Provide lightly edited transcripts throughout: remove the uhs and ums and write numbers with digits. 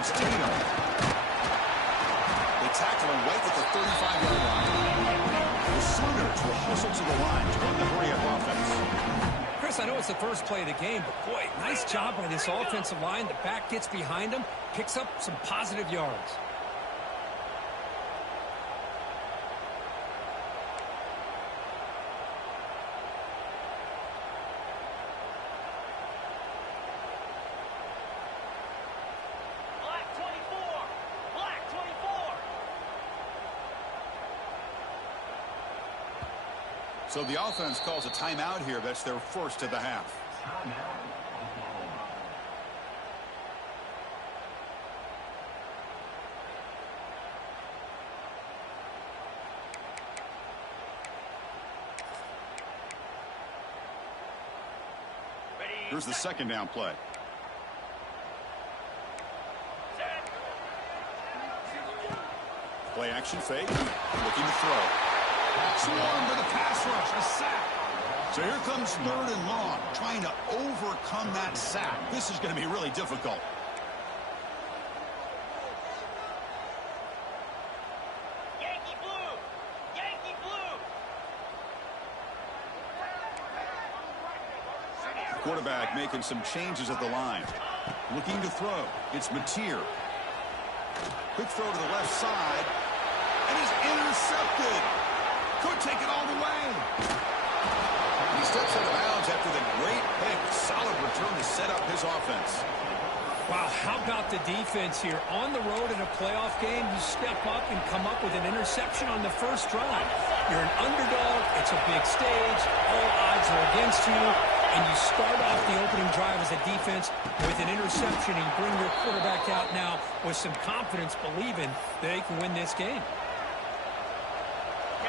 It's Dino. They tackle him right at the 35-yard line. The Sooners will hustle to the line to run the hurry-up offense. Chris, I know it's the first play of the game, but boy, nice job by this offensive line. The back gets behind him, picks up some positive yards. So the offense calls a timeout here. That's their first of the half. Here's the second down play. Play action fake. Looking to throw. Swarm to the pass rush, a sack. So here comes 3rd and long, trying to overcome that sack. This is going to be really difficult. Yankee blue! Yankee blue! Quarterback making some changes at the line. Looking to throw. It's Mateer. Quick throw to the left side. And he's intercepted. Could take it all the way. He steps out of bounds after the great pick. Solid return to set up his offense. Wow, how about the defense here? On the road in a playoff game, you step up and come up with an interception on the first drive. You're an underdog. It's a big stage. All odds are against you. And you start off the opening drive as a defense with an interception, and you bring your quarterback out now with some confidence, believing that they can win this game.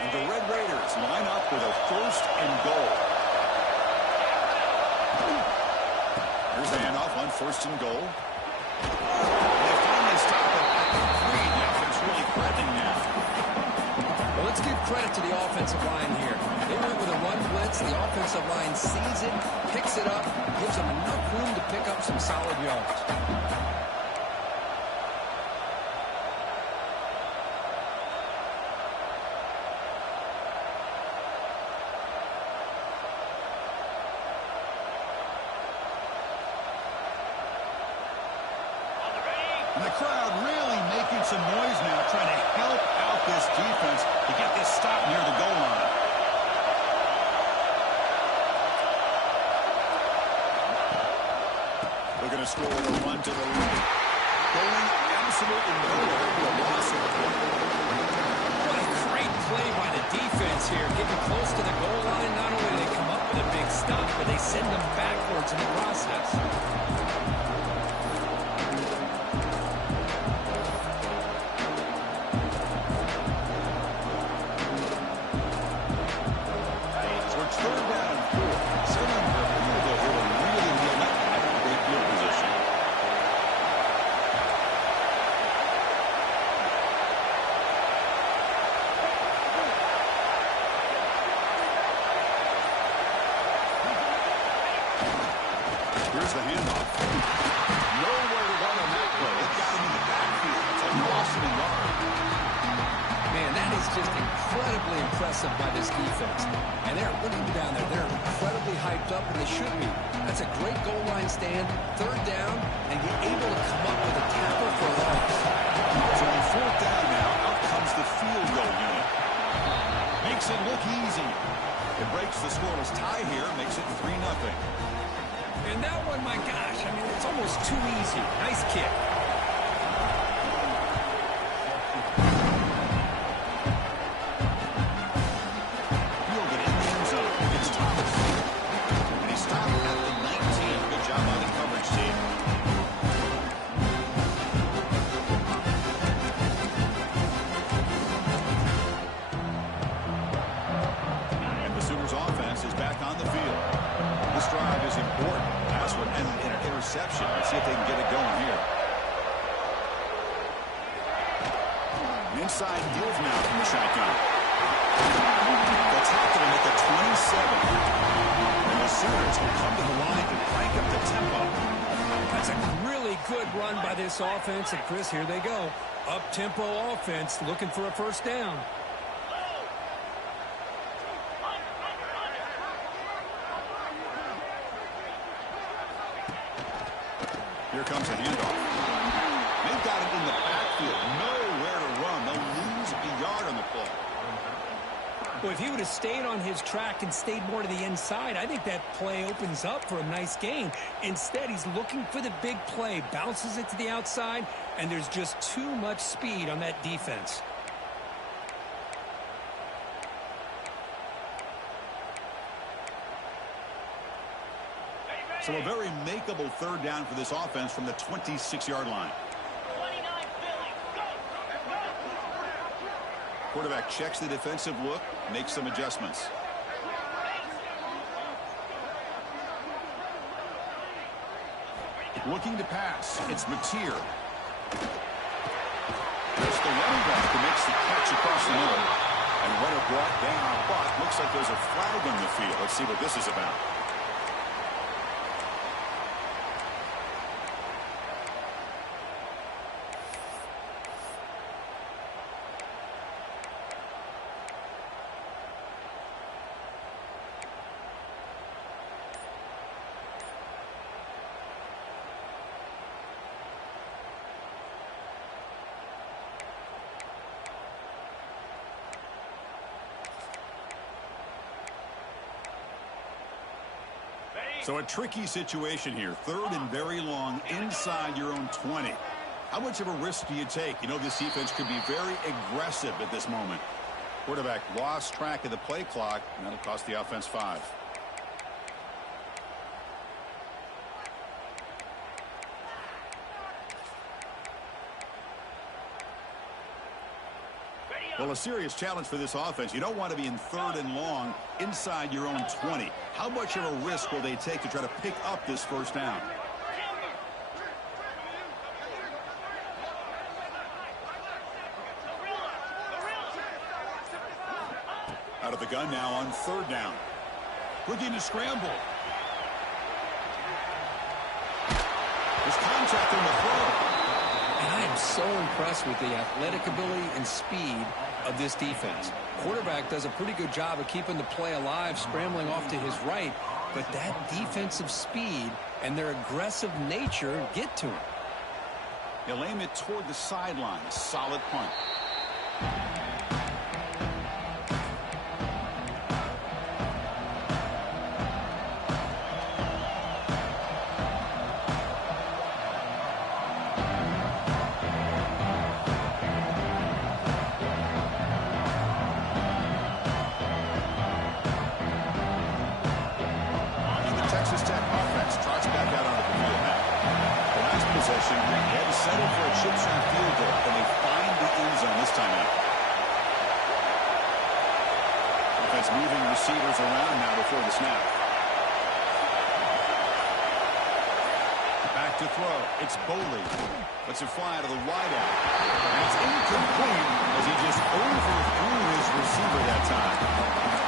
And the Red Raiders line up with a 1st and goal. Here's the handoff on 1st and goal. They finally stop it at the 3. The offense really threatening now. Well, let's give credit to the offensive line here. They went with a run blitz. The offensive line sees it, picks it up, gives them enough room to pick up some solid yards. And the crowd really making some noise now, trying to help out this defense to get this stop near the goal line. They're going to score with a run to the right. Going absolutely nowhere for a loss of the ball. What a great play by the defense here. Getting close to the goal line, not only do they come up with a big stop, but they send them backwards in the process. Here's the handoff. Nowhere to run on that play. It got him in the backfield. It's a loss of a yard. Man, that is just incredibly impressive by this defense. And they're looking down there. They're incredibly hyped up, and they should be. That's a great goal line stand, 3rd down, and you're able to come up with a tackle for a loss. So on 4th down now, out comes the field goal unit. Makes it look easy. It breaks the scoreless tie here, makes it 3-0. And that one, my gosh, I mean, it's almost too easy. Nice kick. Fielded in the end zone. It's Thomas. And he stopped at the 19. Good job on the coverage team. And the Sooners offense is back on the field. This drive is important. That's what ended in an interception. Let's see if they can get it going here. Inside deals now from the shotgun. They'll tackle him at the 27. And the Sooners will come to the line to crank up the tempo. That's a really good run by this offense. And, Chris, here they go. Up-tempo offense looking for a first down. Here comes a handoff. They've got it in the backfield. Nowhere to run. They'll lose a yard on the play. Well, if he would have stayed on his track and stayed more to the inside, I think that play opens up for a nice gain. Instead, he's looking for the big play, bounces it to the outside, and there's just too much speed on that defense. So a very makeable third down for this offense from the 26-yard line. 29 Philly. Go! Quarterback checks the defensive look, makes some adjustments. Looking to pass. It's Mateer. There's the running back who makes the catch across the middle. And what a brought down, but looks like there's a flag on the field. Let's see what this is about. So a tricky situation here. Third and very long inside your own 20. How much of a risk do you take? You know, this defense could be very aggressive at this moment. Quarterback lost track of the play clock, and that'll cost the offense 5. Well, a serious challenge for this offense. You don't want to be in third and long inside your own 20. How much of a risk will they take to try to pick up this first down? Out of the gun now on third down. Looking to scramble. There's contact on the throw. And I am so impressed with the athletic ability and speed of this defense. Quarterback does a pretty good job of keeping the play alive, scrambling off to his right, but that defensive speed and their aggressive nature get to him. He'll aim it toward the sideline. A solid punt. Moving receivers around now before the snap. Back to throw. It's Boley. Lets it fly out of the wideout. And it's incomplete as he just overthrew his receiver that time.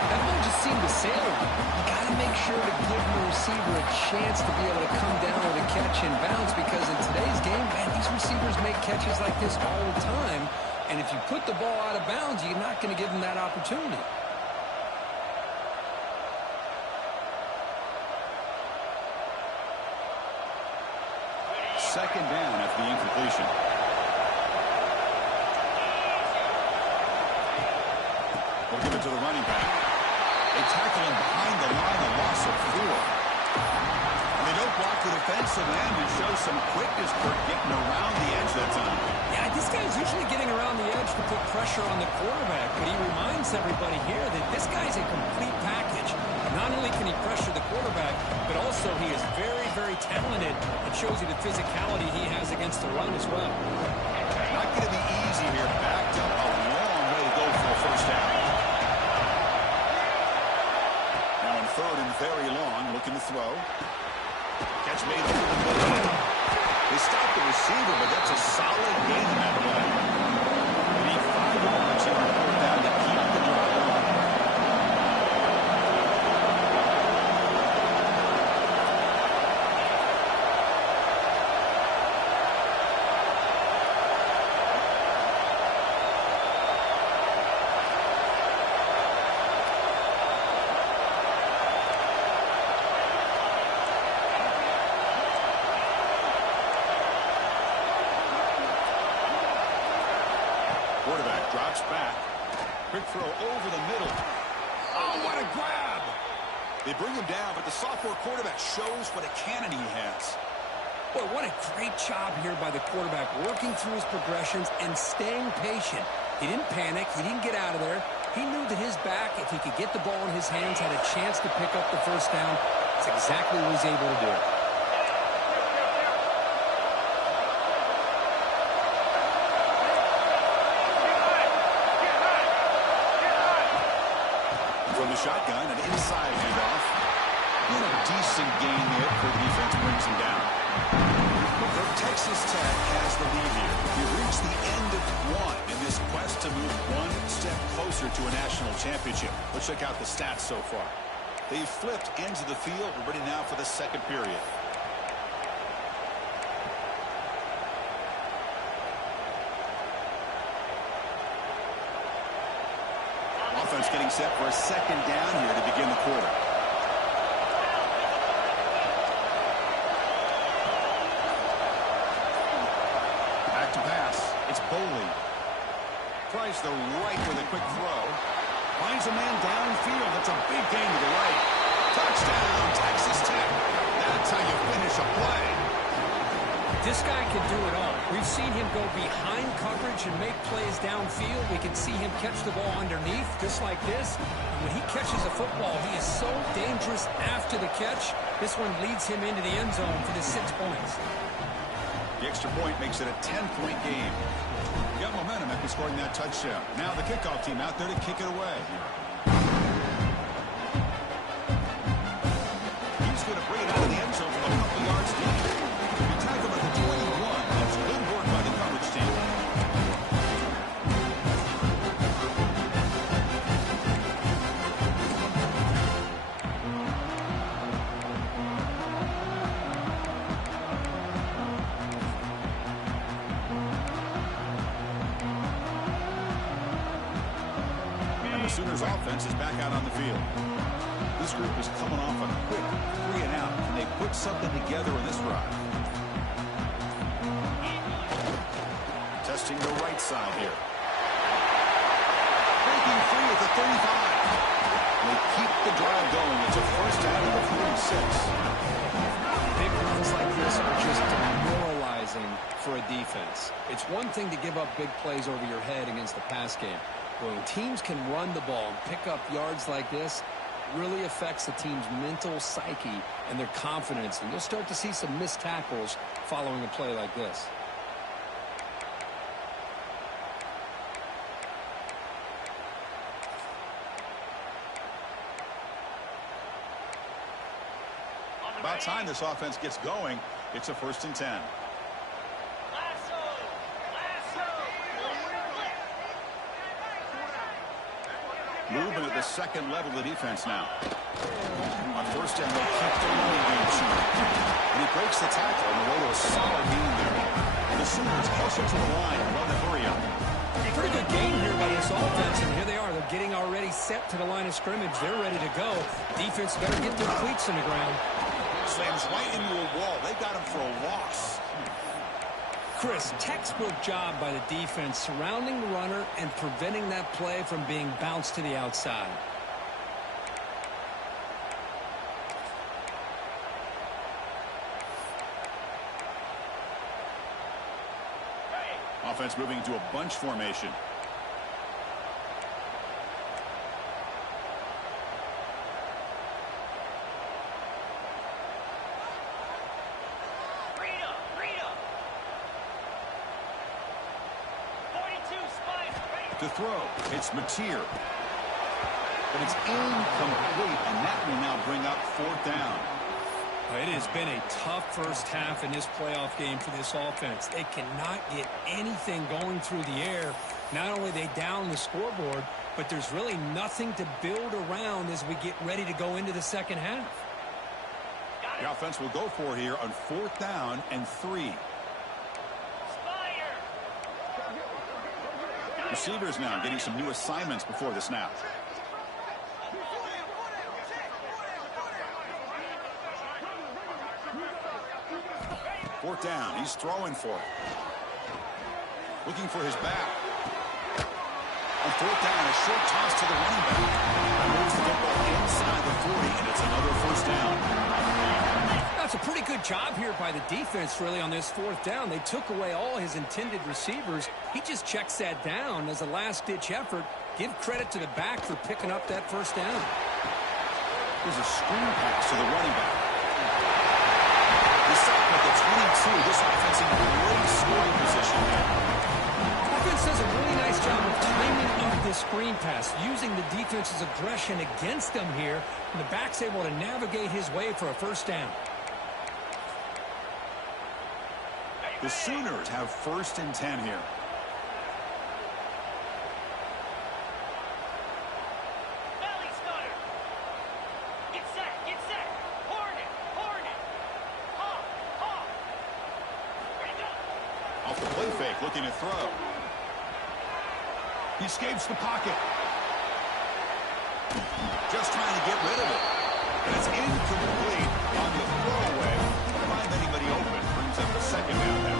That one just seemed to sail him. You got to make sure to give the receiver a chance to be able to come down with a catch and bounce, because in today's game, man, these receivers make catches like this all the time. And if you put the ball out of bounds, you're not going to give them that opportunity. Second down after the incompletion. We'll give it to the running back. They tackle him behind the line, a loss of 4. And they don't block the defensive end and show some quickness for getting around the edge that time. Yeah, this guy's usually getting around the edge to put pressure on the quarterback, but he reminds everybody here that this guy's a complete package. Not only can he pressure the quarterback, but also he is very, very talented. It shows you the physicality he has against the run as well. Not going to be easy here. Backed up a long way to go for a first down. Now in third and very long, looking to throw. Catch made over the middle. They stopped the receiver, but that's a solid gain in that play. They need 5 yards here on fourth down to keep the drive alive. Drops back. Quick throw over the middle. Oh, what a grab! They bring him down, but the sophomore quarterback shows what a cannon he has. Boy, what a great job here by the quarterback, working through his progressions and staying patient. He didn't panic. He didn't get out of there. He knew that his back, if he could get the ball in his hands, had a chance to pick up the first down. That's exactly what he's able to do. From the shotgun, an inside handoff. And a decent gain there for defense brings him down. Texas Tech has the lead here. We've reached the end of one in this quest to move one step closer to a national championship. Let's check out the stats so far. They've flipped ends of the field. We're ready now for the second period. Offense getting set for a second down here to begin the quarter. Back to pass. It's Boley. Tries the right with a quick throw. Finds a man downfield. That's a big gain to the right. Touchdown, Texas Tech. That's how you finish a play. This guy can do it all. We've seen him go behind coverage and make plays downfield. We can see him catch the ball underneath, just like this. And when he catches a football, he is so dangerous after the catch. This one leads him into the end zone for the 6 points. The extra point makes it a 10-point game. Got momentum after scoring that touchdown. Now the kickoff team out there to kick it away. He's going to bring it out of the end zone from a couple yards deep. He tackled at the 21. That's good work by the coverage team. And the Sooners offense is back out on the field. This group is coming off a quick 3 and out. Can they put something together in this drive? Testing the right side here. Breaking free at the 35. They keep the drive going. It's a first down at the 46. Big runs like this are just demoralizing for a defense. It's one thing to give up big plays over your head against the pass game. But when teams can run the ball and pick up yards like this, it really affects the team's mental psyche and their confidence. And you'll start to see some missed tackles following a play like this. About time this offense gets going. It's a 1st and 10. Movement at the second level of the defense now. On 1st down, they'll keep their running game shooting. And he breaks the tackle on the way to a solid gain there. The Sooners closer to the line. Run the hurry up. Pretty good game here by this offense, and here they are. They're getting already set to the line of scrimmage. They're ready to go. Defense better get their cleats in the ground. Slams right into a wall. They got him for a loss. Chris, textbook job by the defense surrounding the runner and preventing that play from being bounced to the outside. Offense moving into a bunch formation. To throw, it's Mateer. But it's incomplete, and that will now bring up 4th down. It has been a tough first half in this playoff game for this offense. They cannot get anything going through the air. Not only they down the scoreboard, but there's really nothing to build around as we get ready to go into the second half. The offense will go for it here on 4th down and 3. Receivers now getting some new assignments before the snap. Fourth down. He's throwing for it. Looking for his back. On fourth down, a short toss to the running back. That moves the football inside the 40, and it's another first down. That's a pretty good job here by the defense, really, on this fourth down. They took away all his intended receivers. He just checks that down as a last-ditch effort. Give credit to the back for picking up that first down. There's a screen pass to the running back. He's stopped at the 22. This offense in great scoring position here. Offense does a really nice job of timing up this screen pass, using the defense's aggression against them here, and the back's able to navigate his way for a first down. The Sooners have 1st and 10 here. Belly stutter. Get set. Hornet. Hawk. Ready, go. Off the play fake, looking to throw. He escapes the pocket. Just trying to get rid of it. And it's incomplete on the throwaway. Can't find anybody open. Brings up the second down now.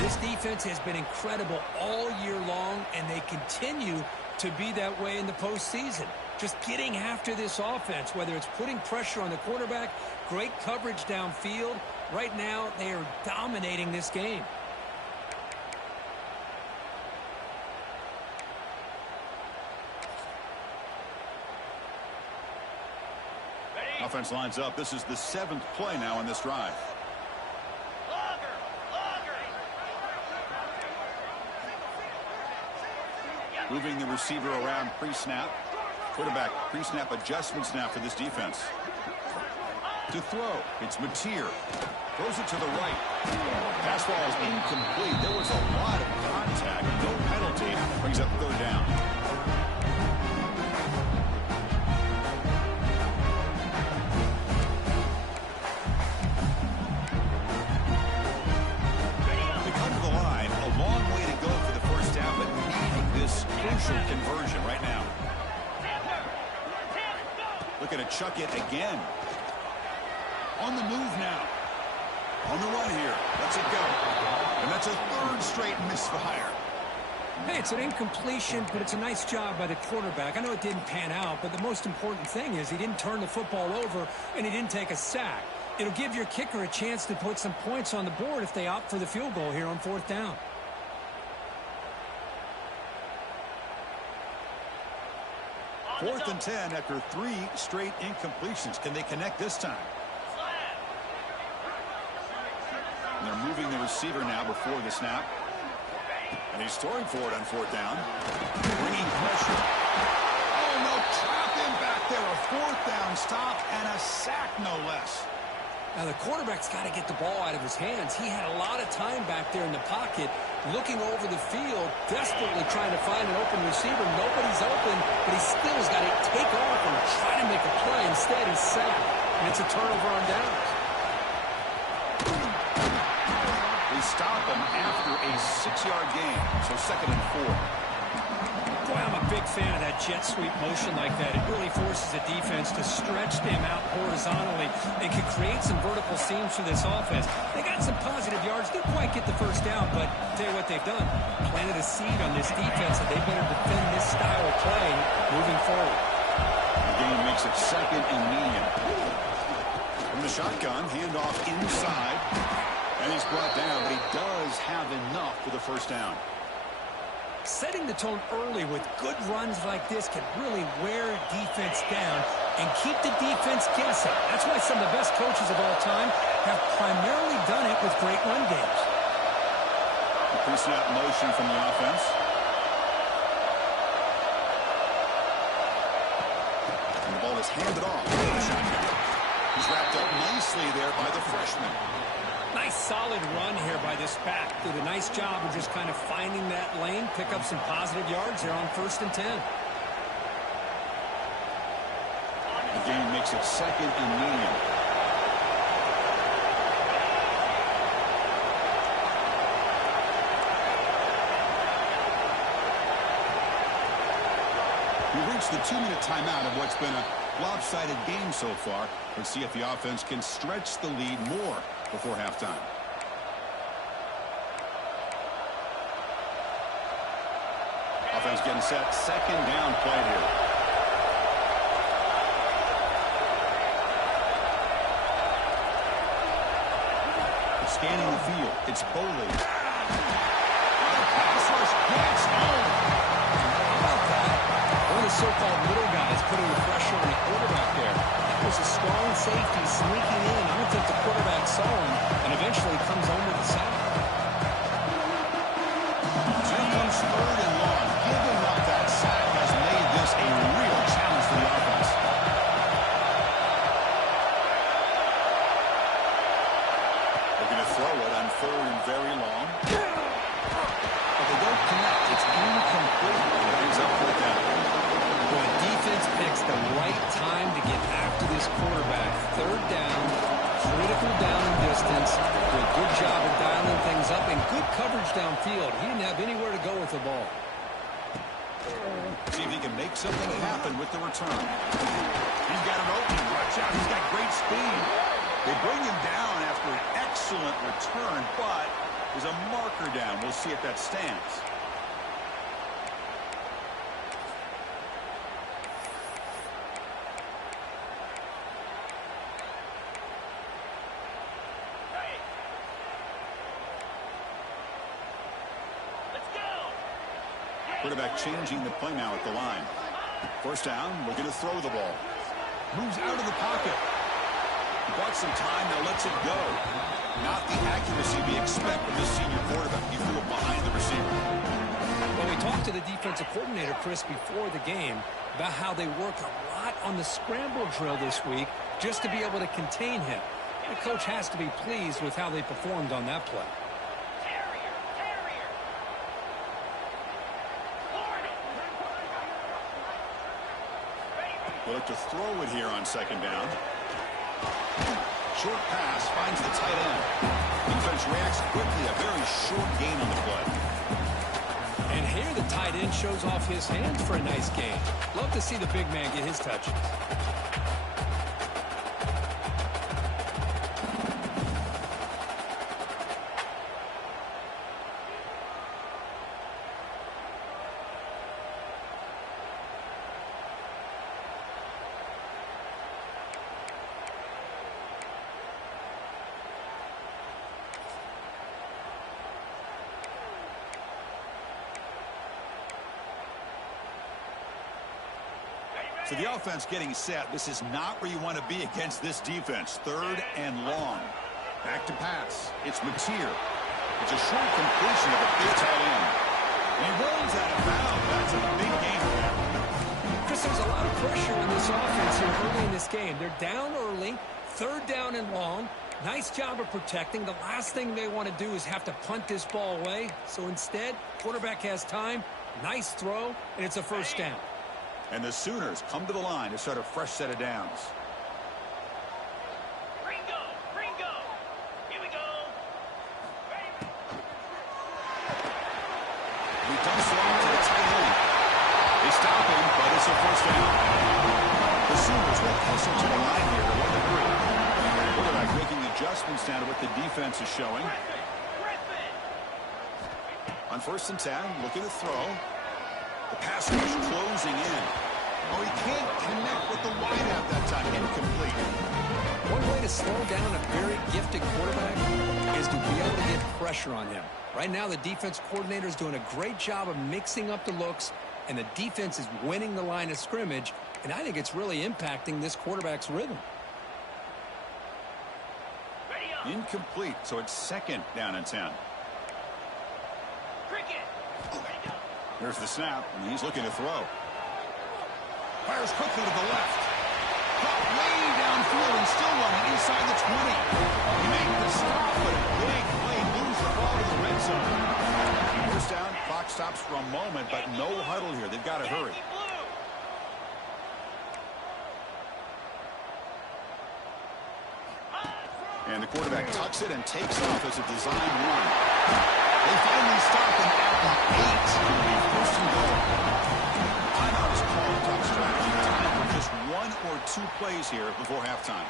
This defense has been incredible all year long, and they continue to be that way in the postseason. Just getting after this offense, whether it's putting pressure on the quarterback, great coverage downfield. Right now, they are dominating this game. Offense lines up. This is the 7th play now in this drive. Logger. Moving the receiver around pre-snap. Quarterback pre-snap adjustments now for this defense. To throw, it's Mateer. Throws it to the right. Pass ball is incomplete. There was a lot of contact. No penalty. Brings up 3rd down. Crucial conversion right now. Looking to chuck it again. On the move now. On the run here. Lets it go. And that's a 3rd straight misfire. Hey, it's an incompletion, but it's a nice job by the quarterback. I know it didn't pan out, but the most important thing is he didn't turn the football over and he didn't take a sack. It'll give your kicker a chance to put some points on the board if they opt for the field goal here on 4th down. 4th and 10 after 3 straight incompletions. Can they connect this time? And they're moving the receiver now before the snap. And he's throwing for it on 4th down. Bringing pressure. Oh, no, trap him back there. A 4th down stop and a sack, no less. Now, the quarterback's got to get the ball out of his hands. He had a lot of time back there in the pocket, looking over the field, desperately trying to find an open receiver. Nobody's open, but he still has got to take off and try to make a play. Instead, he's sacked, and it's a turnover on downs. They stop him after a 6-yard gain, so 2nd and 4. Boy, I'm a big fan of that jet sweep motion like that. It really forces the defense to stretch them out horizontally and can create some vertical seams for this offense. They got some positive yards. Didn't quite get the first down, but I'll tell you what they've done. Planted a seed on this defense that they better defend this style of play moving forward. The game makes it 2nd and medium. From the shotgun, handoff inside. And he's brought down, but he does have enough for the first down. Setting the tone early with good runs like this can really wear defense down and keep the defense guessing. That's why some of the best coaches of all time have primarily done it with great run games. A pre-snap motion from the offense. And the ball is handed off. He's wrapped up nicely there by the freshman. Nice solid run here by this back. Did a nice job of just kind of finding that lane, pick up some positive yards here on 1st and 10. The game makes it 2nd and medium. We reached the 2-minute timeout of what's been a lopsided game so far. Let's see if the offense can stretch the lead more before halftime. Offense He's getting set. Second down play here. Scanning the field. It's Boley. Pass rush gets home. How about that? One of the so-called little guys putting the pressure on the quarterback there. That was a strong safety sneaking in. I don't think the quarterback saw him, and eventually comes home with the sack. Here comes third and long. Giving up that sack has made this a real challenge for the offense. Looking to throw it on third and very long. But they don't connect. It's incomplete. It ends up fourth down. Boy, defense picks the right time to get after this quarterback. Third down, critical down and distance. Do a good job of dialing things up and good coverage downfield. He didn't have anywhere to go with the ball. See if he can make something happen with the return. He's got an opening. Watch out. He's got great speed. They bring him down after an excellent return, but there's a marker down. We'll see if that stands. Let's go. Quarterback changing the play now at the line. First down, looking to throw the ball. Moves out of the pocket. He bought some time, now lets it go. Not the accuracy we expect from this senior quarterback. He threw it behind the receiver. Well, we talked to the defensive coordinator, Chris, before the game about how they work a lot on the scramble drill this week just to be able to contain him. The coach has to be pleased with how they performed on that play. Carrier. Hornet. We'll look to throw it here on second down. Short pass finds the tight end. Defense reacts quickly. A very short gain on the play. And here the tight end shows off his hands for a nice gain. Love to see the big man get his touches. So the offense getting set. This is not where you want to be against this defense. Third and long. Back to pass. It's Mateer. It's a short completion of a big tight end. He rolls out of bounds. That's a big gain for him. Chris, there's a lot of pressure on this offense here early in this game. They're down early, third down and long. Nice job of protecting. The last thing they want to do is have to punt this ball away. So instead, quarterback has time. Nice throw, and it's a first down. And the Sooners come to the line to start a fresh set of downs. Ringo. Here we go. He dumps it off to the tight end. They stop him, but it's a first down. The Sooners will hustle to the line here to 1-3. Quarterback making adjustments down to what the defense is showing. On first and 10, looking to throw. The pass rush closing in. Oh, he can't connect with the wideout that time. Incomplete. One way to slow down a very gifted quarterback is to be able to get pressure on him. Right now, the defense coordinator is doing a great job of mixing up the looks, and the defense is winning the line of scrimmage, and I think it's really impacting this quarterback's rhythm. Incomplete, so it's second down and 10. Cricket. There's the snap, and he's looking to throw. Fires quickly to the left. Caught way downfield and still running inside the 20. He made the stop, but a big play moves the ball to the red zone. First down, clock stops for a moment, but no huddle here. They've got to hurry. And the quarterback tucks it and takes off as a design run. They finally stop him at the 8. First and goal. Timeout is called. Tough strategy. Time for just 1 or 2 plays here before halftime.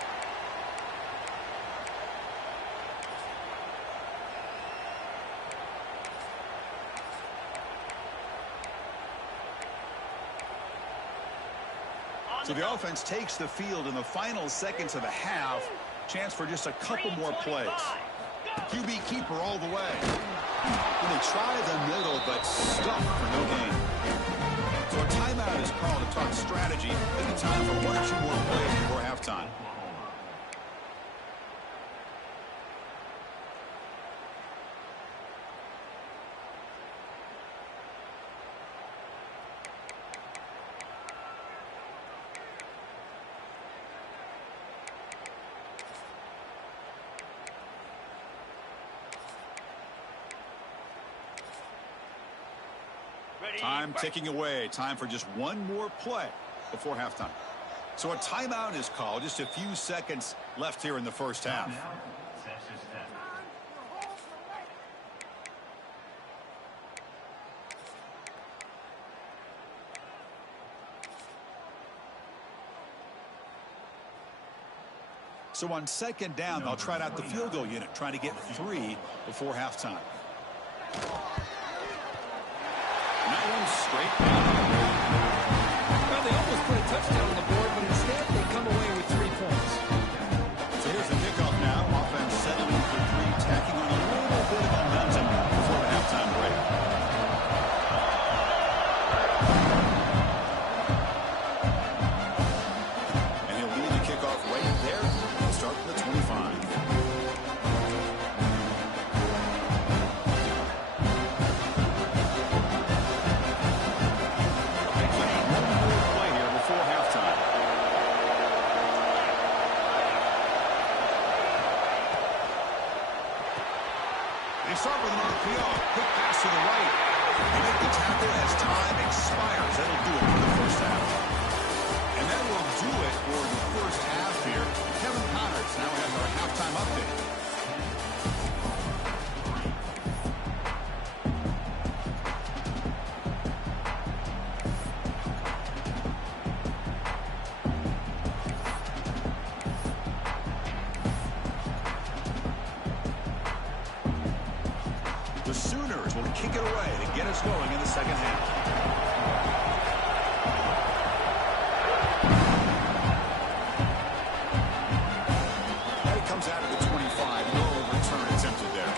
So the offense takes the field in the final seconds of the half. Chance for just a couple more plays. QB keeper all the way. And they try the middle, but stuck for no gain. So a timeout is called to talk strategy. Maybe time for one or two more plays before halftime. Time ticking away. Time for just one more play before halftime. So a timeout is called. Just a few seconds left here in the first half. So on second down, they'll try out the field goal unit, trying to get 3 before halftime. That one's straight down. Well, they almost put a touchdown on the board, but instead they come away with 3 points. So here's the kickoff now. Offense settling for 3, tacking on a little bit of momentum before the halftime break. And he'll lead the kickoff right there. He'll start from the 25. Start with an RPO. Quick pass to the right. They make the tackle as time expires. That'll do it for the first half. And that will do it for the first half here. Kevin Connors now has our halftime update. The Sooners will kick it away to get us going in the second half. And it comes out of the 25. No return attempted there.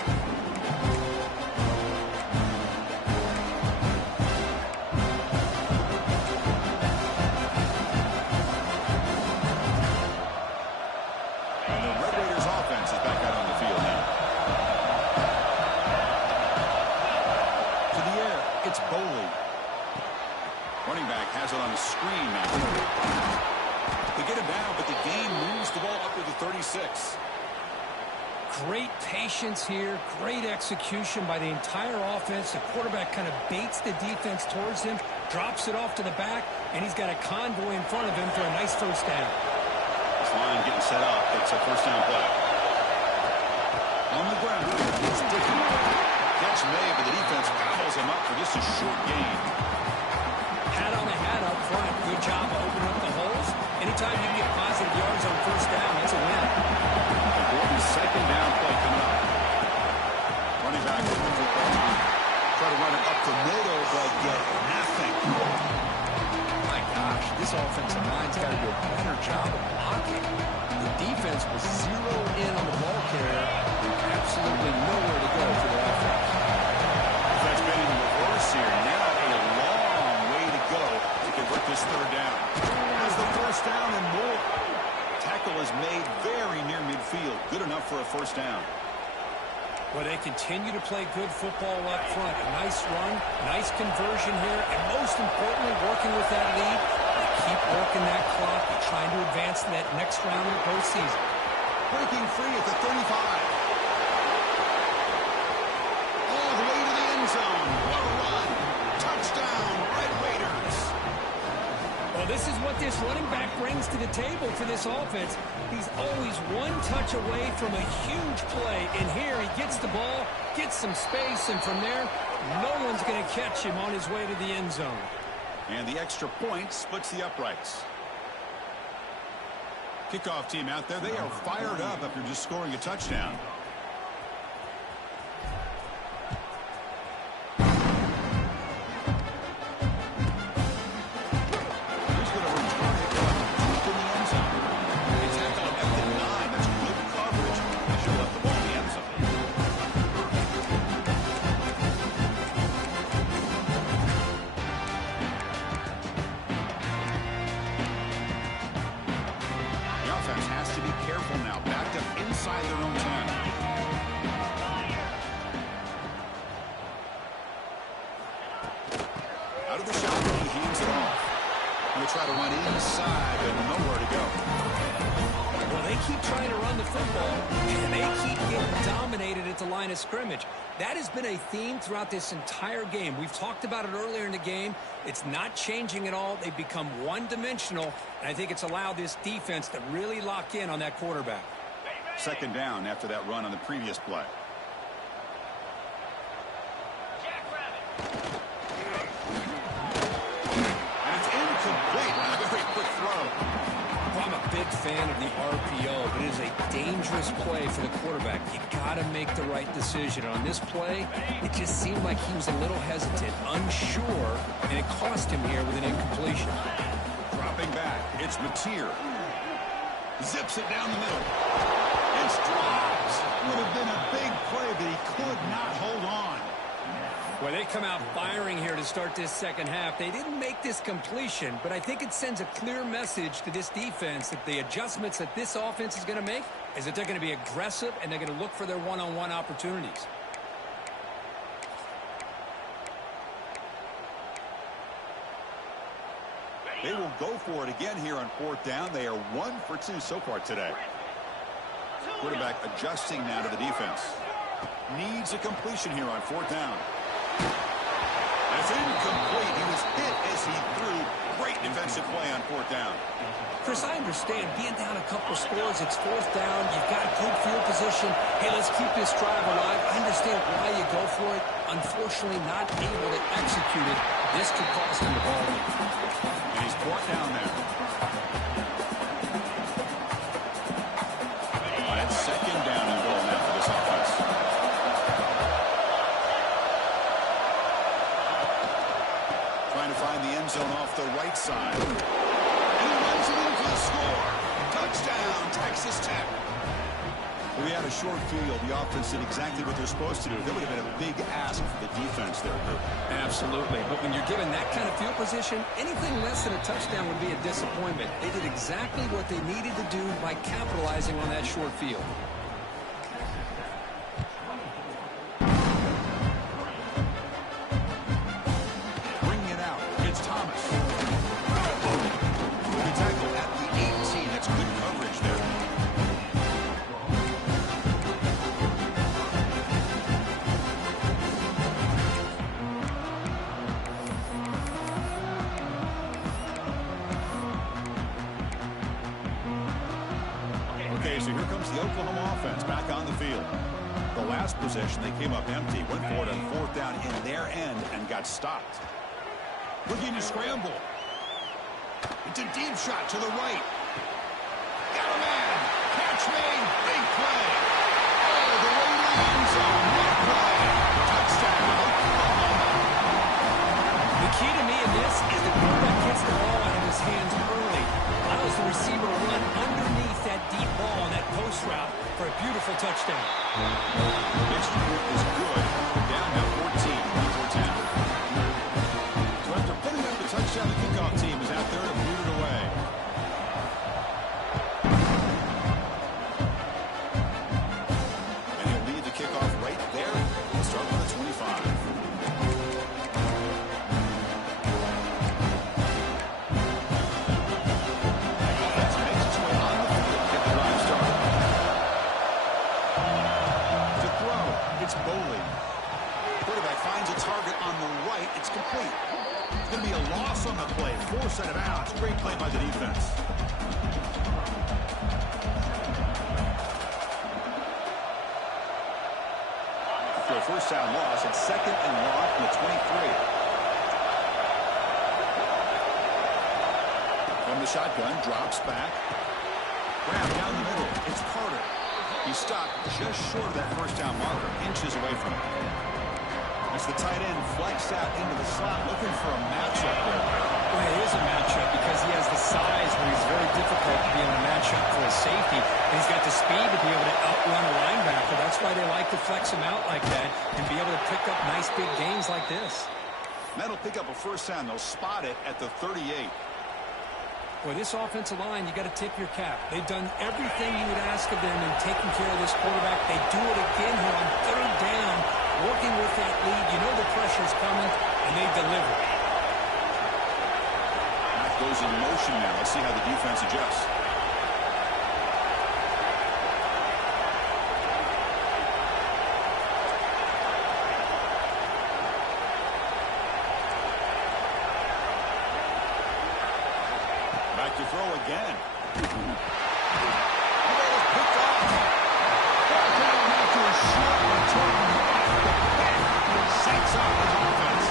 And the Red Raiders offense is back out on the field now. It's Boley. Running back has it on the screen now. They get him down, but the game moves the ball up to the 36. Great patience here. Great execution by the entire offense. The quarterback kind of baits the defense towards him, drops it off to the back, and he's got a convoy in front of him for a nice first down. This line getting set up. It's a first down play. On the ground, it's Dickey. Catch made, but the defense gobbles him up for just a short gain. Hat on a hat up front. Good job of opening up the holes. Anytime you can get positive yards on first down, that's a win. Gordon's second down play coming up. Running back will move it on. Try to run it up the middle, but get nothing. My gosh, this offensive line's got to do a better job of blocking. The defense was zeroed in on the ball carrier. Absolutely nowhere to go for the offense. That's been in reverse here. Now a long way to go to convert this third down. Has the first down and more. Tackle is made very near midfield. Good enough for a first down. Well, they continue to play good football up front. A nice run, nice conversion here, and most importantly, working with that lead. They keep working that clock. They're trying to advance to that next round of the postseason. Breaking free at the 35. Zone. What a run. Touchdown, Red Raiders. Well, this is what this running back brings to the table for this offense. He's always one touch away from a huge play. And here he gets the ball, gets some space, and from there, no one's going to catch him on his way to the end zone. And the extra point splits the uprights. Kickoff team out there, they are fired up after just scoring a touchdown. He's going to return it Out of the shotgun, he heaves it off. He'll try to run inside, but nowhere to go. Well, they keep trying to run the football, and they keep getting dominated at the line of scrimmage. That has been a theme throughout this entire game. We've talked about it earlier in the game. It's not changing at all. They've become one-dimensional, and I think it's allowed this defense to really lock in on that quarterback. Second down after that run on the previous play. And it's incomplete. A very quick throw. I'm a big fan of the RPO, but it is a dangerous play for the quarterback. You got to make the right decision. On this play, it just seemed like he was a little hesitant, unsure, and it cost him here with an incompletion. Dropping back, it's Mateer. Zips it down the middle. It's dropped. Would have been a big play, but he could not hold on. Well, they come out firing here to start this second half. They didn't make this completion, but I think it sends a clear message to this defense that the adjustments that this offense is going to make is that they're going to be aggressive and they're going to look for their one-on-one opportunities. They will go for it again here on fourth down. They are 1 for 2 so far today. Quarterback adjusting now to the defense. Needs a completion here on fourth down. That's incomplete. He was hit as he threw. Great defensive play on fourth down. Chris, I understand being down a couple scores, it's fourth down, you've got good field position. Hey, let's keep this drive alive. I understand why you go for it. Unfortunately, not able to execute it. This could cost him the ball. And he's brought down there. That's second down and goal now for this offense. Trying to find the end zone off the right side. And he runs it in for the score. Touchdown, Texas Tech. We had a short field. The offense did exactly what they're supposed to do. That would have been a big ask for the defense there, Kirk. Absolutely. But when you're given that kind of field position, anything less than a touchdown would be a disappointment. They did exactly what they needed to do by capitalizing on that short field. Bringing it out. It's Thomas. He tackled at the 18. That's good coverage there. Okay, so here comes the Oklahoma offense back on the field. The last possession, they came up empty, went for it on fourth down in their end and got stopped. Looking to scramble. It's a deep shot to the right. Got a man. Catch made. Big play. Oh, the way to the end zone. What a play. Touchdown. The key to me in this is the quarterback gets the ball out of his hands early. Allows the receiver to run underneath that deep ball on that post route for a beautiful touchdown. Next group is good. Down now 14. 24-10. So after putting up the touchdown, the kickoff team is out there to boot it away. And he'll lead the kickoff right there. He'll start with the 25. Offense makes its way on the field to get the drive started. To throw, it's Boley. Quarterback finds a target on the right. It's complete. It's going to be a loss on the play. Force out of bounds. Great play by the defense. For a first down loss, it's second and long from the 23. From the shotgun, drops back. Grab down the middle. It's Carter. He stopped just short of that first down marker, inches away from it. As the tight end flexed out into the slot, looking for a matchup there. Well, it is a matchup because he has the size where he's very difficult to be able to match up for a safety. And he's got the speed to be able to outrun a linebacker. That's why they like to flex him out like that and be able to pick up nice big gains like this. That'll pick up a first down. They'll spot it at the 38. Boy, this offensive line, you got to tip your cap. They've done everything you would ask of them in taking care of this quarterback. They do it again here on third down, working with that lead. You know the pressure's coming, and they deliver. That goes in motion now. Let's see how the defense adjusts. Back to throw again. The ball is picked off. Ball down after a short return off the back. Sets up his offense.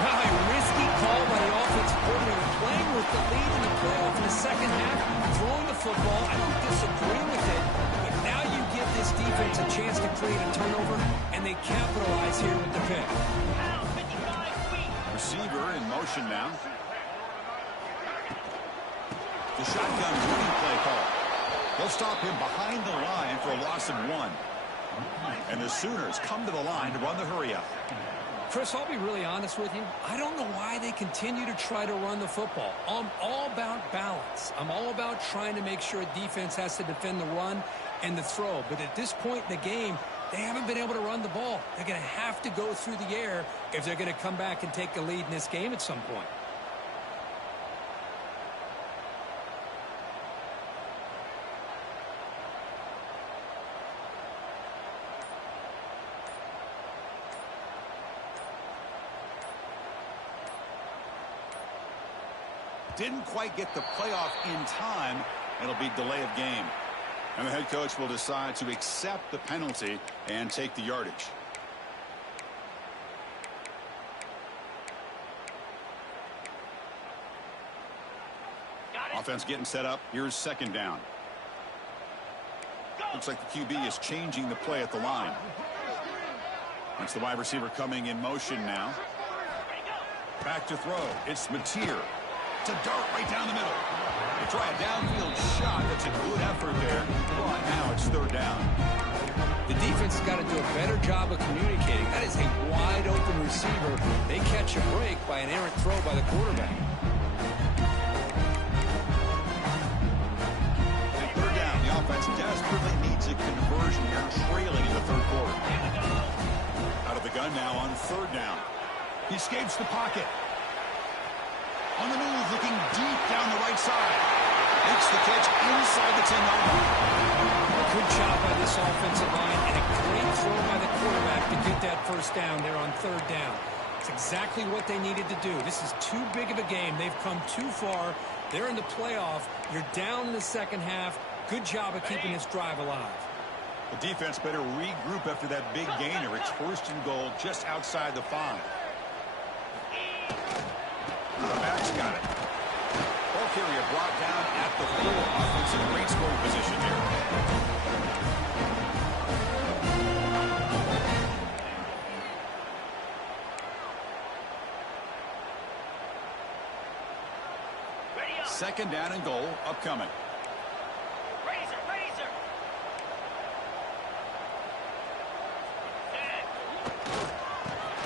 Wow, a risky call by the offensive coordinator, playing with the lead in the playoff in the second half, throwing the football. I don't disagree with it, but now you give this defense a chance to create a turnover, and they capitalize here with the pick. Receiver in motion now. The shotgun running play call. They'll stop him behind the line for a loss of 1. And the Sooners come to the line to run the hurry-up. Chris, I'll be really honest with you. I don't know why they continue to try to run the football. I'm all about balance. I'm all about trying to make sure defense has to defend the run and the throw. But at this point in the game, they haven't been able to run the ball. They're going to have to go through the air if they're going to come back and take the lead in this game at some point. Didn't quite get the playoff in time. It'll be delay of game. And the head coach will decide to accept the penalty and take the yardage. Offense getting set up. Here's second down. Looks like the QB is changing the play at the line. That's the wide receiver coming in motion now. Back to throw. It's Mateer. It's a dart right down the middle. They try a downfield shot. That's a good effort there. But now it's third down. The defense has got to do a better job of communicating. That is a wide open receiver. They catch a break by an errant throw by the quarterback. At third down, the offense desperately needs a conversion here, trailing in the third quarter. Out of the gun now on third down. He escapes the pocket. On the move, looking deep down the right side. Makes the catch inside the 10-yard line. A good job by this offensive line and a great throw by the quarterback to get that first down there on third down. It's exactly what they needed to do. This is too big of a game. They've come too far. They're in the playoff. You're down in the second half. Good job of keeping this drive alive. The defense better regroup after that big gainer. It's first and goal just outside the 5. The back's got it. Ball carrier brought down at the 4. Offensive great scoring position here. Second down and goal upcoming.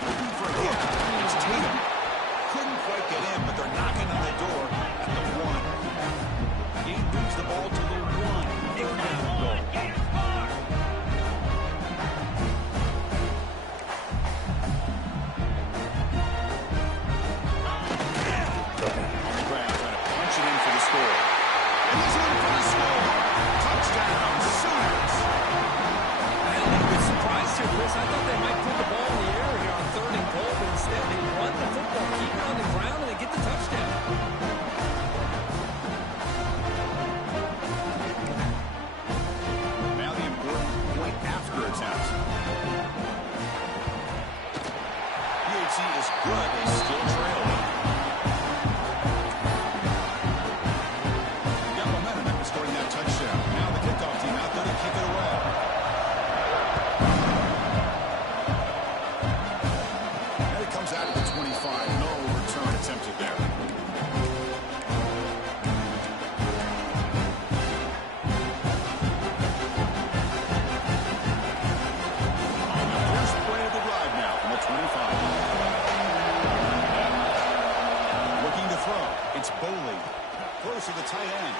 Looking for a hit. It's Tatum. Couldn't quite get in, but they're knocking on the door at the 1. He moves the ball to the 1. Third down and goal. On the ground, trying to punch it in for the score. And he's in for the score. Touchdown, Sooners. I'm a little bit surprised here, Chris. I thought they might put the ball in the air here on third and goal, but instead they run the football, keep it on the ground, and they get the touchdown. Now the important point after attempt. UHC is good. They still trail. Got momentum after scoring that touchdown. Now the kickoff team out there to kick it away. And it comes out of the 25. No return attempted there. On the first play of the drive now from the 25. Looking to throw. It's Boley. Close to the tight end.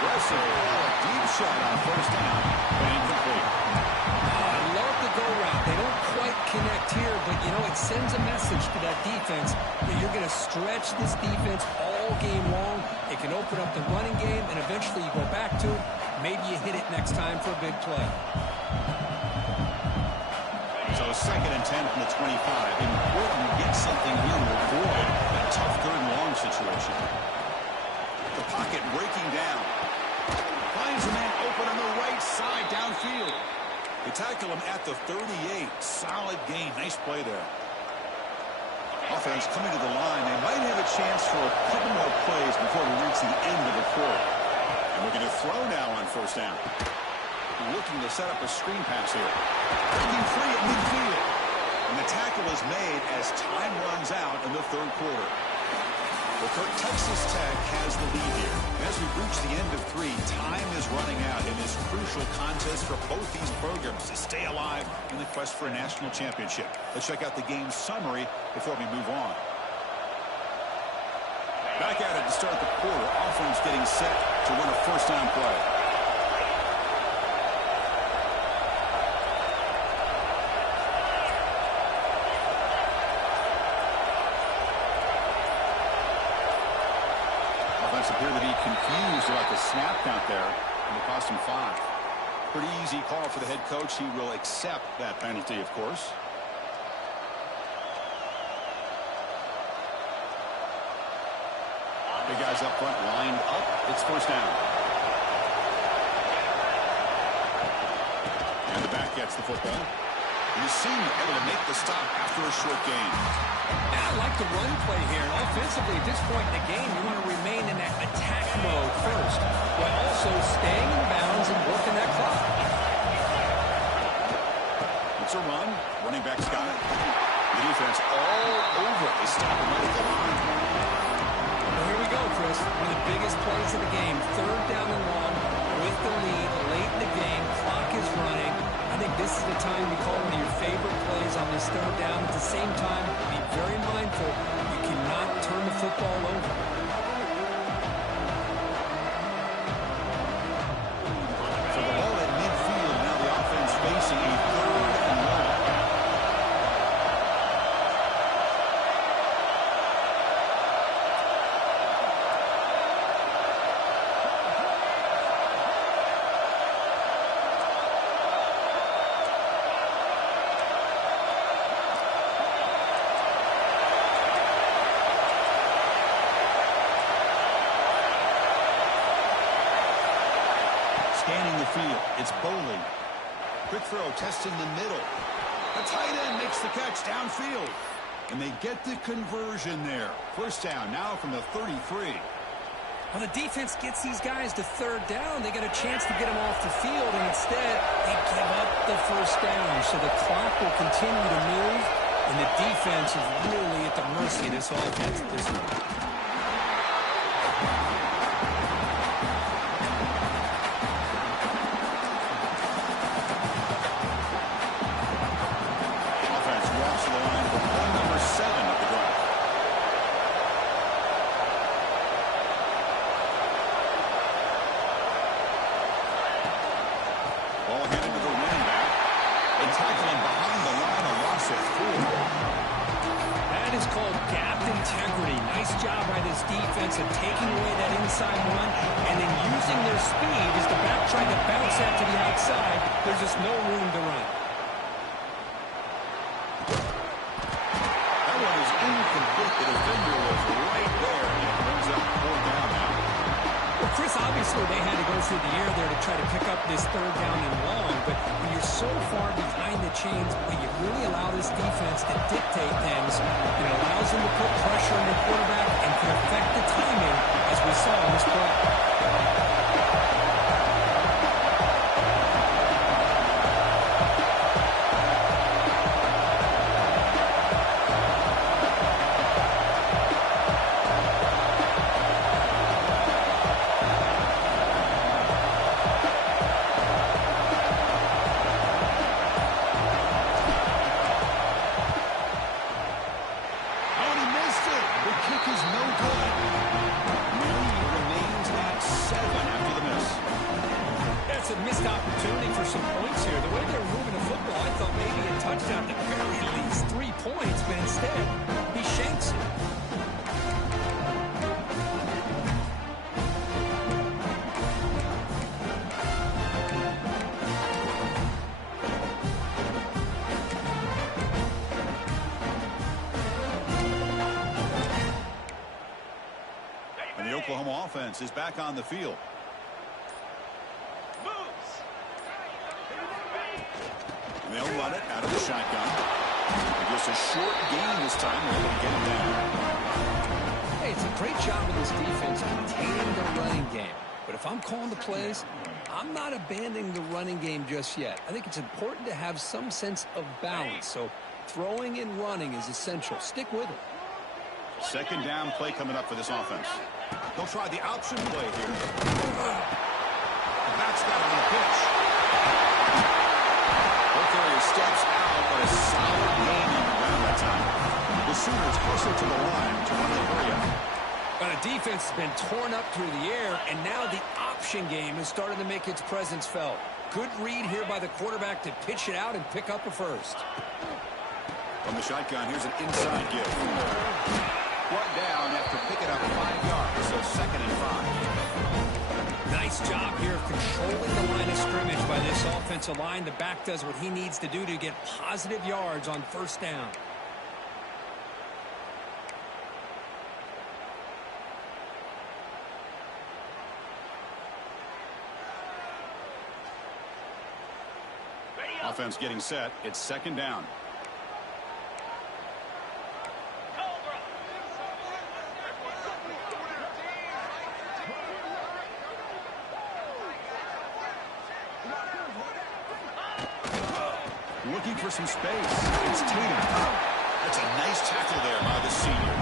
Aggressive ball, a deep shot on first down. And incomplete. I love the go-route. They don't quite connect here, but, you know, it sends a message to that defense that you're going to stretch this defense all game long. It can open up the running game, and eventually you go back to it. Maybe you hit it next time for a big play. So 2nd and 10 from the 25. Important to get something here to avoid that tough 3rd and long situation. The pocket breaking down. Finds a man open on the right side downfield. They tackle him at the 38. Solid gain. Nice play there. Offense coming to the line. They might have a chance for a couple more plays before we reach the end of the quarter. And we're going to throw now on 1st down. Looking to set up a screen pass here. Breaking free at midfield. And the tackle is made as time runs out in the 3rd quarter. Well, Kirk, Texas Tech has the lead here. And as we reach the end of 3, time is running out in this crucial contest for both these programs to stay alive in the quest for a national championship. Let's check out the game summary before we move on. Back at it to start the quarter. Offense getting set to run a 1st down play. Appear to be confused about the snap count there, and it cost him 5. Pretty easy call for the head coach. He will accept that penalty, of course. Big guys up front lined up. It's 1st down. And the back gets the football. And the senior able to make the stop after a short gain. And I like the run play here. And offensively, at this point in the game, you want to remain in that attack mode first, while also staying in bounds and working that clock. It's a run. Running back's got it. The defense all over. They stop him right at the line. Well, here we go, Chris. One of the biggest plays of the game. 3rd down and long with the lead late in the game. Clock is running. I think this is the time you call one of your favorite plays on this 3rd down. At the same time, be very mindful. You cannot turn the football over. So the ball at midfield. Now the offense facing a 3rd and long. Scanning the field. It's Bowling. Quick throw, testing the middle. The tight end makes the catch downfield. And they get the conversion there. 1st down now from the 33. Well, the defense gets these guys to 3rd down. They got a chance to get them off the field, and instead they give up the 1st down. So the clock will continue to move, and the defense is really at the mercy of this offense at this point. Ball handed to the running back. And tackling behind the line, a loss of 4. That is called gap integrity. Nice job by this defense of taking away that inside run and then using their speed as the back tried to bounce that to the outside. There's just no room to run. That one is incomplete. The defender was right there, and it brings up 4th down now. Well, Chris, obviously they had to go through the air there to try to pick up this 3rd down and long, but when you're so far behind the chains, when you really allow this defense to dictate things, it allows them to put pressure on the quarterback and can affect the timing, as we saw in this play. it's a missed opportunity for some points here. The way they're moving the football, I thought maybe a touchdown at the very least, 3 points, but instead, he shanks it. And the Oklahoma offense is back on the field. And they'll run it out of the shotgun. Just a short gain this time. They're able to get it down. Hey, it's a great job of this defense containing the running game. But if I'm calling the plays, I'm not abandoning the running game just yet. I think it's important to have some sense of balance. So throwing and running is essential. Stick with it. Second down play coming up for this offense. They'll try the option play here. The back's got it on the pitch. Both areas steps out, but a solid gain on the ground that time. The Sooners closer to the line to run the area. Well, the defense has been torn up through the air, and now the option game is starting to make its presence felt. Good read here by the quarterback to pitch it out and pick up a first. From the shotgun, here's an inside give. Brought down after picking up 5 yards, so 2nd and 5. Nice job here of controlling the line of scrimmage by this offensive line. The back does what he needs to do to get positive yards on first down. Offense getting set. It's 2nd down. Looking for some space. It's Tatum. That's a nice tackle there by the senior.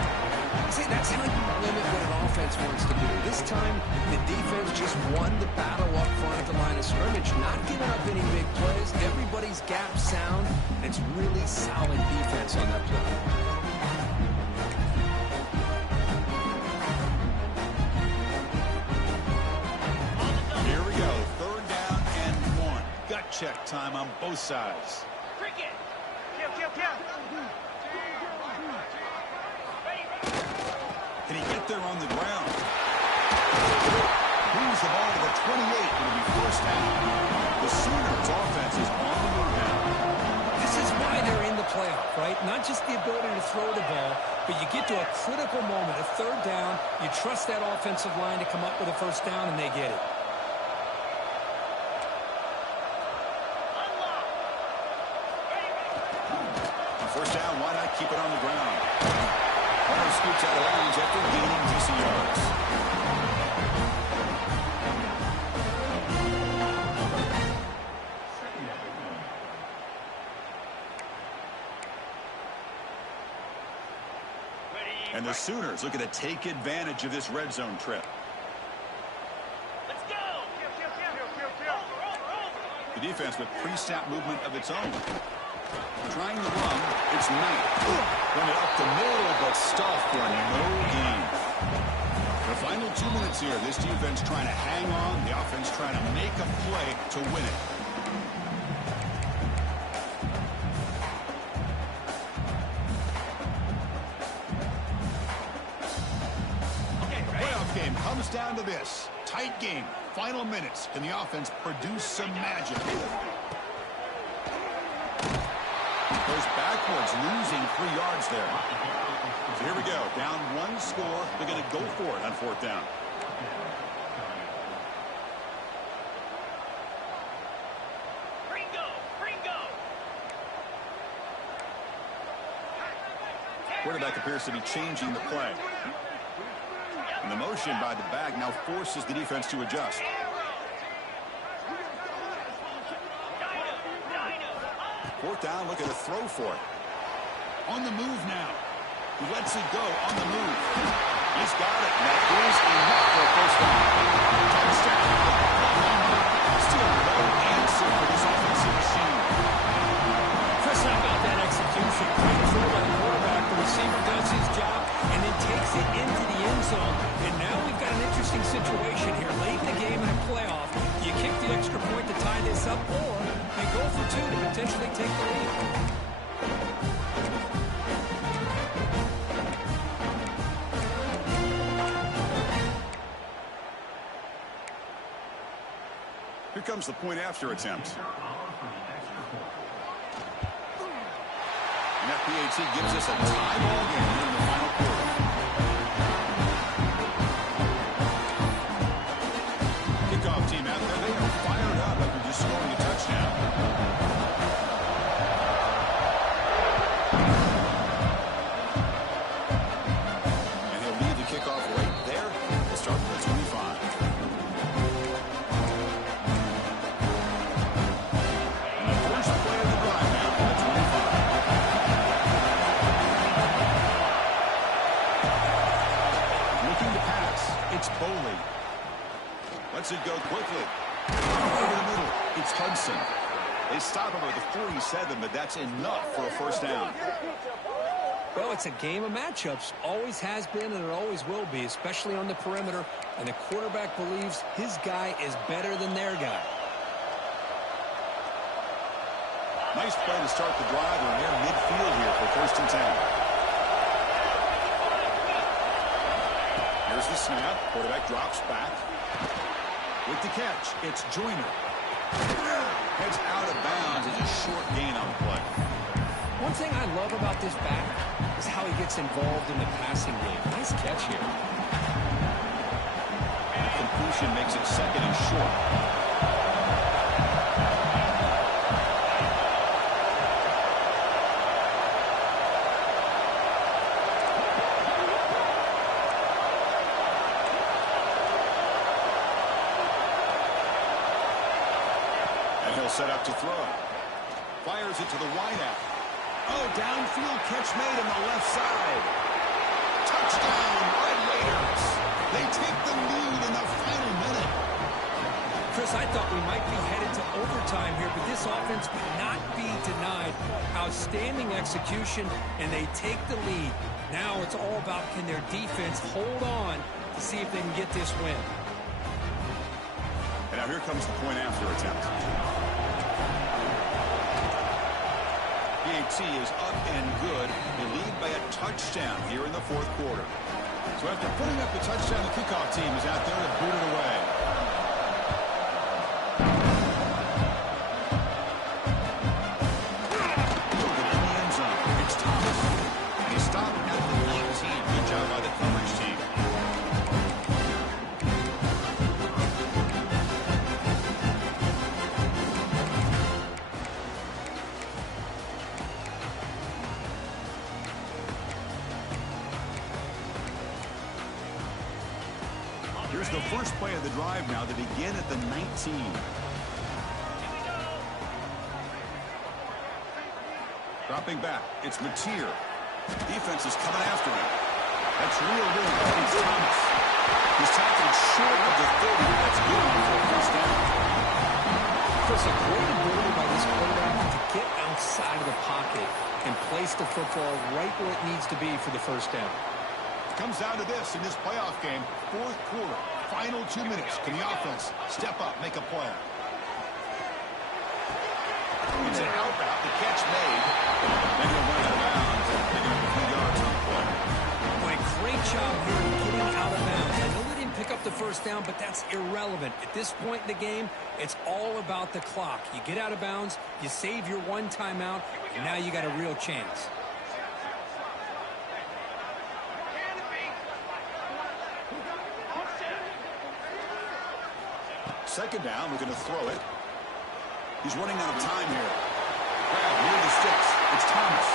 See, that's how you limit what an offense wants to do. This time, the defense just won the battle up front at the line of scrimmage, not giving up any big plays. Everybody's gap sound, and it's really solid defense on that play. Here we go. 3rd down and 1. Gut check time on both sides. Can he get there on the ground? Moves the ball to the 28. It'll be 1st down. The Sooners offense is on the move now. This is why they're in the playoff, right? Not just the ability to throw the ball, but you get to a critical moment, a 3rd down. You trust that offensive line to come up with a 1st down, and they get it. On 1st down, why not keep it on the ground? Runner scoots out of bounds after gaining decent yards. And the Sooners looking to take advantage of this red zone trip. Let's go! The defense with pre-snap movement of its own. Trying to run, it's Knight. Run it up the middle, but stuffed for no gain. The final 2 minutes here. This defense trying to hang on. The offense trying to make a play to win it. Playoff game comes down to this. Tight game. Final minutes. Can the offense produce some magic? Goes backwards, losing 3 yards there. So here we go. Down 1 score. They're going to go for it on 4th down. Quarterback appears to be changing the play. And the motion by the back now forces the defense to adjust. 4th down, looking to throw for it. On the move now. He lets it go on the move. He's got it. And that is enough for a 1st down. Touchdown. Still no answer for this offensive machine. Chris, how about that execution? Great throw by the quarterback. The receiver does his job and then takes it into the end zone. And now we've got an interesting situation here. Late in the game in a playoff, you You kick the extra point to tie this up, or you go for two to potentially take the lead. Here comes the point after attempt. And that PAT gives us a tie ball game here in the final quarter. Kickoff team out there, they are fired up after just scoring a touchdown. And he'll lead the kickoff right there. He'll start from the 25. It's Foley. Lets it go quickly. Over the middle. It's Hudson. They stop him at the 47, but that's enough for a first down. Well, it's a game of matchups. Always has been and it always will be, especially on the perimeter. And the quarterback believes his guy is better than their guy. Nice play to start the drive. We're near midfield here for 1st and 10. Here's the snap. Quarterback drops back. With the catch, it's Joyner. Heads out of bounds. It's a short gain on the play. One thing I love about this back is how he gets involved in the passing game. Nice catch here. Completion makes it 2nd and short. Set up to throw. Fires it to the wideout. Oh, downfield catch made on the left side. Touchdown, Red Raiders. They take the lead in the final minute. Chris, I thought we might be headed to overtime here, but this offense cannot be denied. Outstanding execution, and they take the lead. Now it's all about can their defense hold on to see if they can get this win. And now here comes the point after attempt. PAT is up and good. They lead by a touchdown here in the 4th quarter. So after putting up the touchdown, the kickoff team is out there to boot it away. Looking in the end zone. It's Thomas. And he stopped at the 19. Good job by the coverage team. Here's the first play of the drive now to begin at the 19. Dropping back, it's Mateer. Defense is coming after him. That's reeled in. It's Thomas. He's tackled short of the 30. That's good for a first down. Chris, a great ability by this quarterback to get outside of the pocket and place the football right where it needs to be for the first down. Comes down to this in this playoff game. 4th quarter, final 2 minutes. Can the offense step up, make a play? It's an out route, the catch made. Then he'll run out of bounds, picking up a few yards on the play. Boy, great job here getting out of bounds. I know they didn't pick up the first down, but that's irrelevant. At this point in the game, it's all about the clock. You get out of bounds, you save your one timeout, and now you got a real chance. 2nd down, we're going to throw it. He's running out of time here. Grab near the sticks. It's Thomas.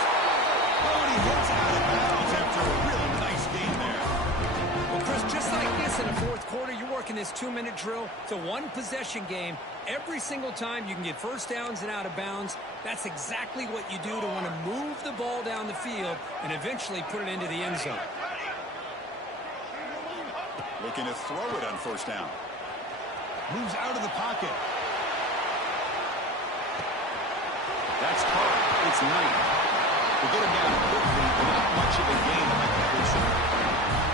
Oh, and he hits out of bounds after a really nice game there. Well, Chris, just like this in the 4th quarter, you're working this 2-minute drill. It's a one-possession game. Every single time you can get first downs and out of bounds, that's exactly what you do to want to move the ball down the field and eventually put it into the end zone. Looking to throw it on first down. Moves out of the pocket. That's Carr. It's Knight. To get him down quickly, not much of a gain on that completion.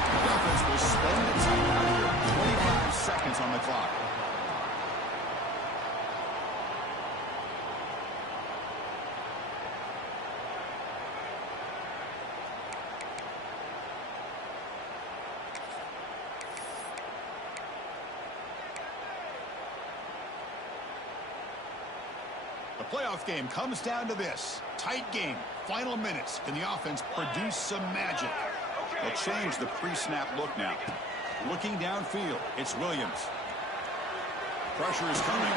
The offense will spend the time out here. 25 seconds on the clock. playoff game comes down to this. Tight game. Final minutes. Can the offense produce some magic? They'll change the pre-snap look now. Looking downfield, it's Williams. Pressure is coming.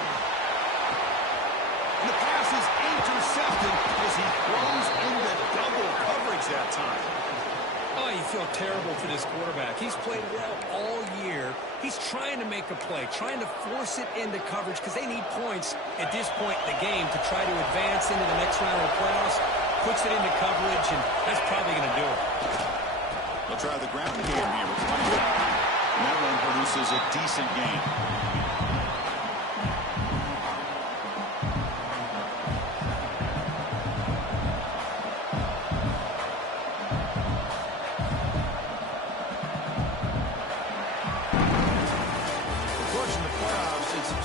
And the pass is intercepted as he throws into double coverage that time. Oh, you feel terrible for this quarterback. He's played well all year. He's trying to make a play, trying to force it into coverage because they need points at this point in the game to try to advance into the next round of the playoffs. Puts it into coverage, and that's probably going to do it. They'll try the ground game here with running back. And that one produces a decent gain.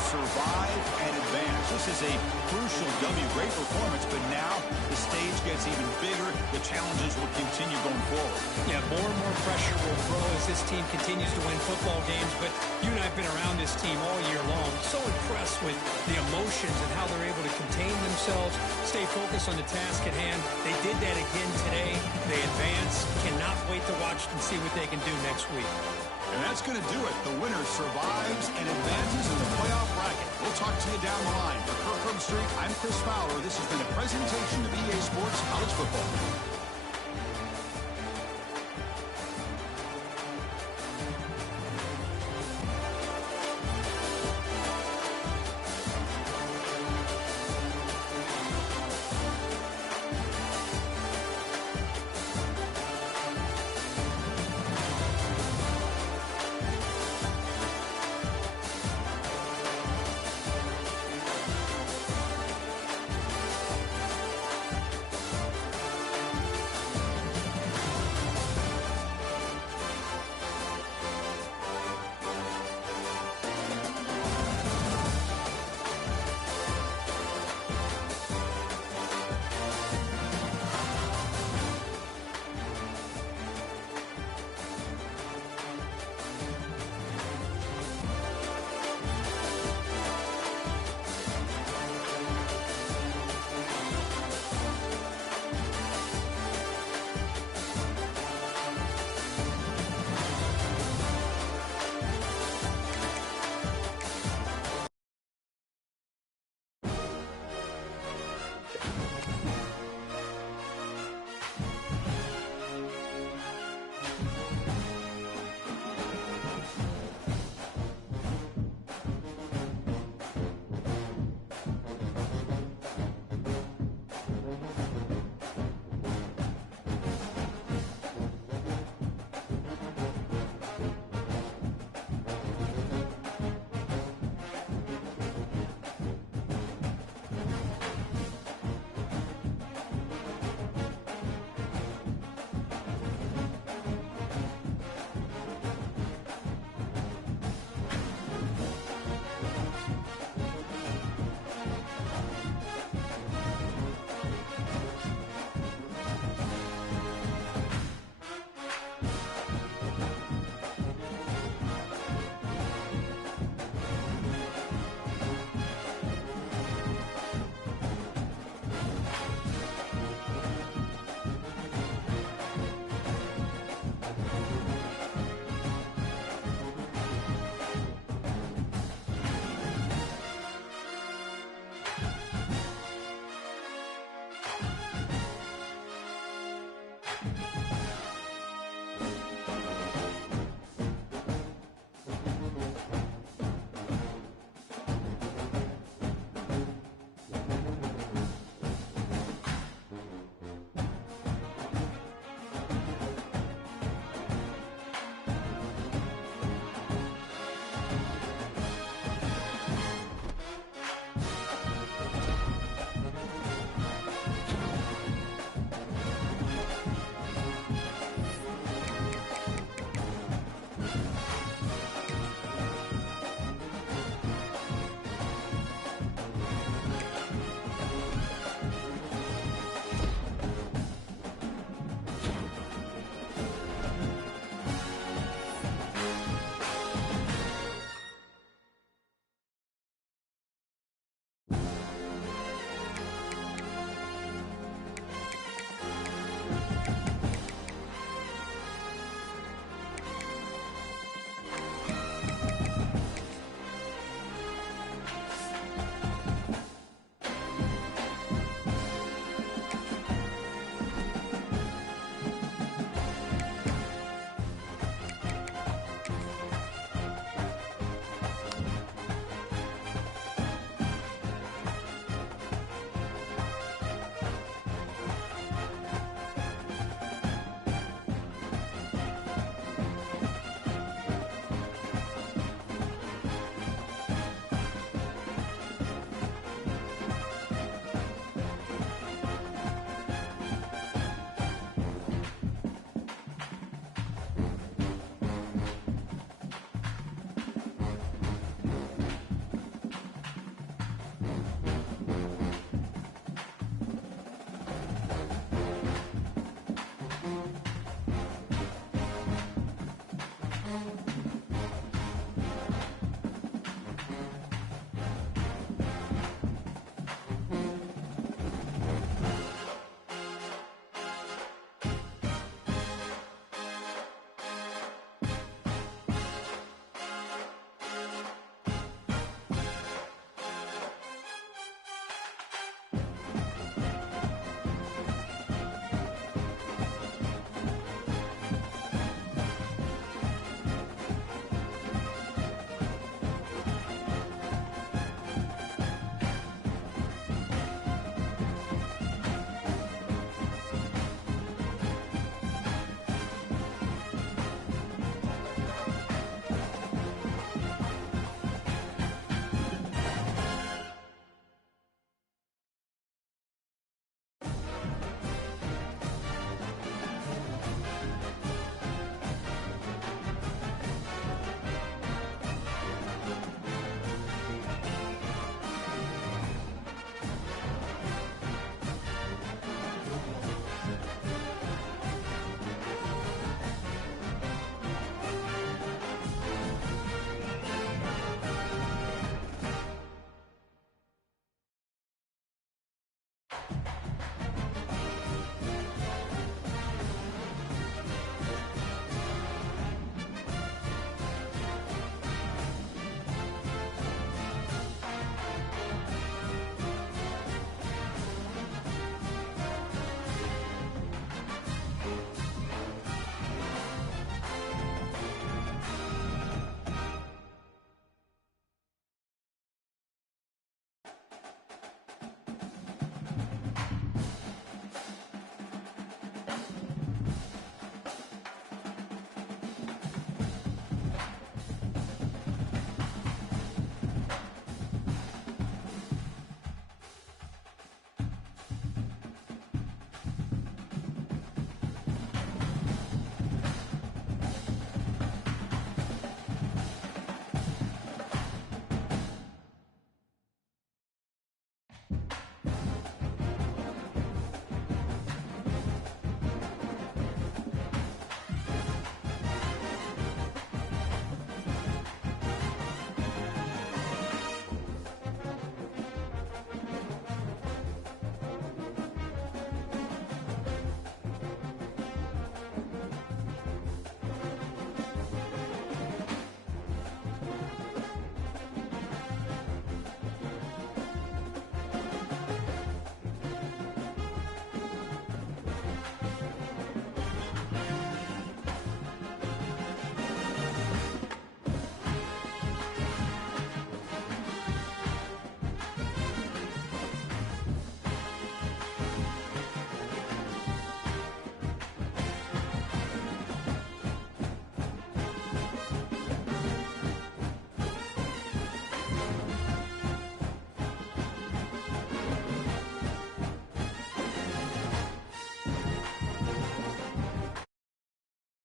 Survive and advance. This is a crucial W. Great performance, but now the stage gets even bigger. The challenges will continue going forward. Yeah, more and more pressure will grow as this team continues to win football games, but you and I have been around this team all year long. So impressed with the emotions and how they're able to contain themselves, stay focused on the task at hand. They did that again today. They advance. Cannot wait to watch and see what they can do next week. And that's going to do it. The winner survives and advances in the playoff bracket. We'll talk to you down the line. For Kirkland Street, I'm Chris Fowler. This has been a presentation of EA Sports College Football.